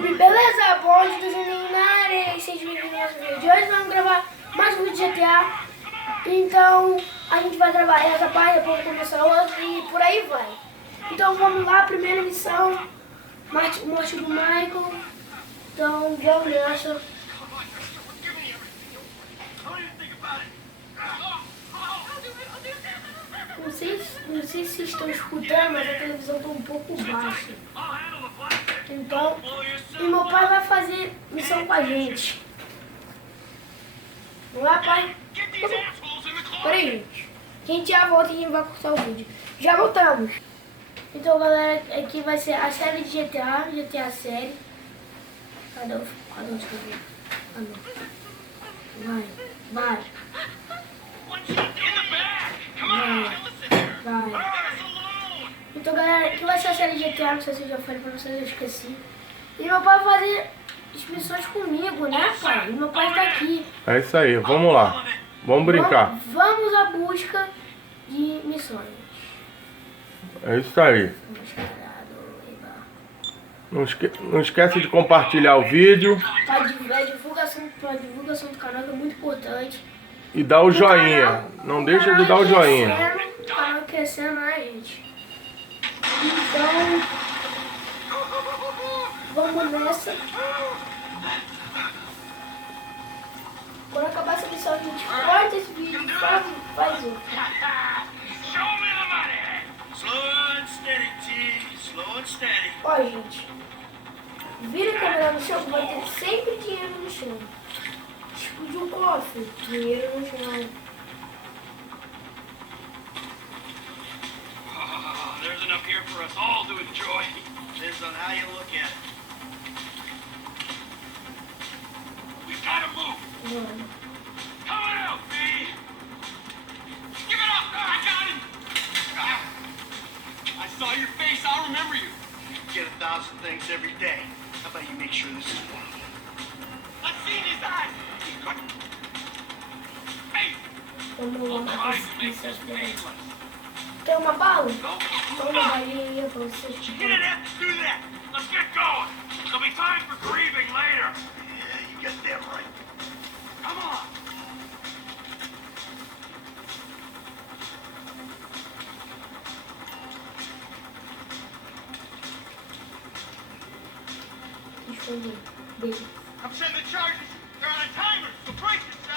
YouTube, beleza? Bonde do Juninho na área, e vocês viram no nosso vídeo de hoje, vamos gravar mais um vídeo de GTA. Então, a gente vai gravar essa parte, depois começar outra e por aí vai. Então vamos lá, primeira missão, morte do Michael. Então vamos nessa. Não sei se estão escutando, mas a televisão está um pouco baixa. Então, e meu pai vai fazer missão com a gente. Vamos lá, pai? Peraí, gente. A gente já volta e a gente vai cortar o vídeo. Já voltamos. Então, galera, aqui vai ser a série de GTA série. Cadê o escrever? Vai. Então, galera, aqui vai ser a série de GTA, não sei se eu já falei pra vocês, eu esqueci. E meu pai vai fazer as missões comigo, né, pai? E meu pai tá aqui. É isso aí, vamos lá. Vamos brincar. Vamos à busca de missões. É isso aí. Não esquece de compartilhar o vídeo. A divulgação do canal que é muito importante. E dá o joinha. Não deixa de dar o joinha. O canal crescendo, né, gente? Então, vamos nessa. Quando acabar essa missão, a gente corta esse vídeo e faz outro. Ó, gente, vira a câmera no chão, vai ter sempre dinheiro no chão. Explodiu um cofre, dinheiro no chão. There's enough here for us all to enjoy. Depends on how you look at it. We gotta move. Coming out, B. Give it up. I got him. I saw your face. I'll remember you. You get 1,000 things every day. How about you make sure this is one of them? I've seen his eyes. Hey. Vamos lá, tem uma bala? Toma uma balinha pra vocês. You didn't have to do that. Let's get going. There'll be time for grieving later. Yeah, you got that right. Come on. Escondi. Dele. I'm setting the charges.